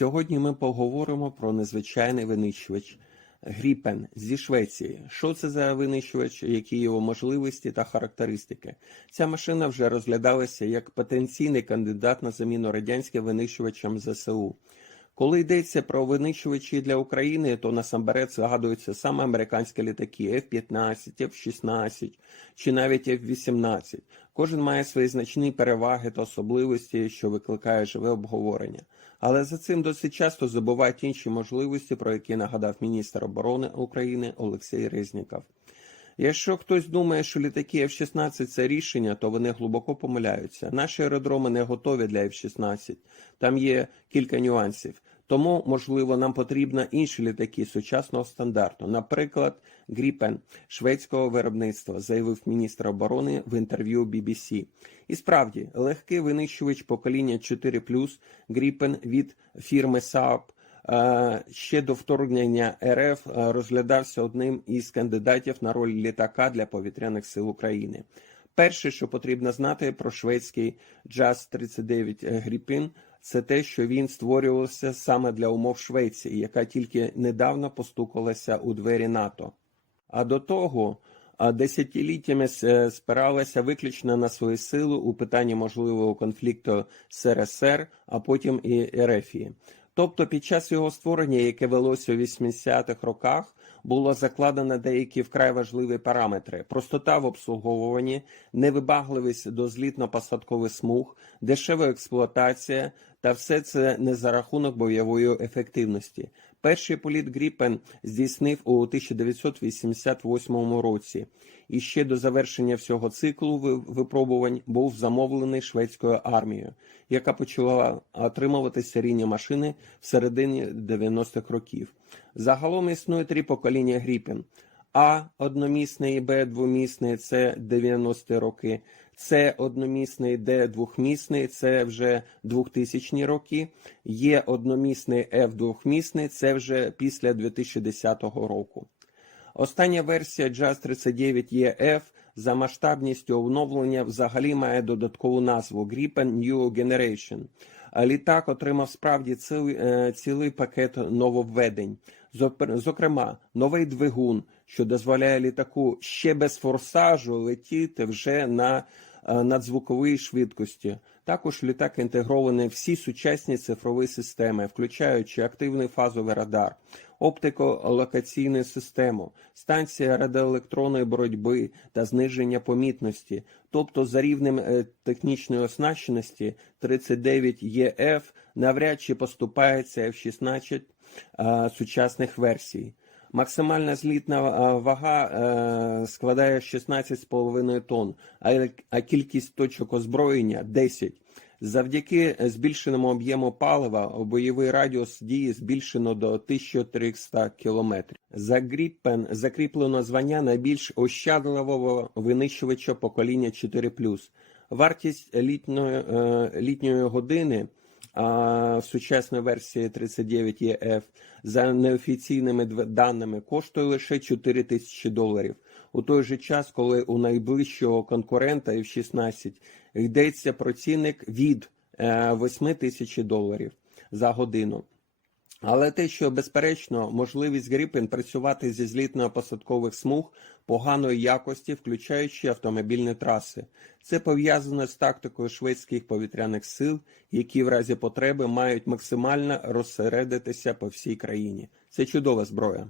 Сьогодні ми поговоримо про незвичайний винищувач Гріпен зі Швеції. Що це за винищувач, які його можливості та характеристики? Ця машина вже розглядалася як потенційний кандидат на заміну радянським винищувачам ЗСУ. Коли йдеться про винищувачі для України, то насамперед згадуються саме американські літаки F-15, F-16 чи навіть F-18. Кожен має свої значні переваги та особливості, що викликає живе обговорення. Але за цим досить часто забувають інші можливості, про які нагадав міністр оборони України Олексій Резніков. Якщо хтось думає, що літаки F-16 це рішення, то вони глибоко помиляються. Наші аеродроми не готові для F-16. Там є кілька нюансів. Тому, можливо, нам потрібні інші літаки сучасного стандарту, наприклад, Gripen шведського виробництва, заявив міністр оборони в інтерв'ю BBC. І справді, легкий винищувач покоління 4 Gripen від фірми Saab ще до вторгнення РФ е, розглядався одним із кандидатів на роль літака для повітряних сил України. Перше, що потрібно знати про шведський Jazz 39 Gripen, це те, що він створювався саме для умов Швеції, яка тільки недавно постукалася у двері НАТО. А до того десятиліттями спиралася виключно на свої сили у питанні можливого конфлікту з РСР, а потім і Ерефії. Тобто під час його створення, яке велося у 80-х роках, було закладено деякі вкрай важливі параметри: простота в обслуговуванні, невибагливість до злітно-посадкових смуг, дешева експлуатація, та все це не за рахунок бойової ефективності. Перший політ Гріпен здійснив у 1988 році, і ще до завершення всього циклу випробувань був замовлений шведською армією, яка почала отримувати серійні машини в середині 90-х років. Загалом існує три покоління Гріпен. А одномісний, Б двомісний це 90-ті роки, С одномісний, Д двохмісний це вже 2000 роки. Є одномісний F двохмісний це вже після 2010 року. Остання версія Jazz 39 EF за масштабністю оновлення взагалі має додаткову назву Gripen New Generation. Літак отримав справді цілий, е, цілий пакет нововведень. Зокрема, новий двигун, що дозволяє літаку ще без форсажу летіти вже на е, надзвуковій швидкості. Також літак інтегрований всі сучасні цифрові системи, включаючи активний фазовий радар, оптико-локаційну систему, станція радіоелектронної боротьби та зниження помітності. Тобто, за рівнем е, технічної оснащеності 39 ЄФ навряд чи поступається F-16 е, сучасних версій. Максимальна злітна е, вага е, складає 16,5 тонн, а, кількість точок озброєння 10. Завдяки збільшеному об'єму палива бойовий радіус дії збільшено до 1300 кілометрів. За Гріппен закріплено звання найбільш ощадливого винищувача покоління 4+. Вартість літньої, е, літньої години а в сучасній версії 39 EF за неофіційними даними коштує лише 4 тисячі доларів. У той же час, коли у найближчого конкурента F-16 йдеться про цінник від е, 8 тисяч доларів за годину. Але те, що безперечно, можливість Гріпен працювати зі злітно-посадкових смуг поганої якості, включаючи автомобільні траси, це пов'язано з тактикою шведських повітряних сил, які в разі потреби мають максимально розсередитися по всій країні. Це чудова зброя.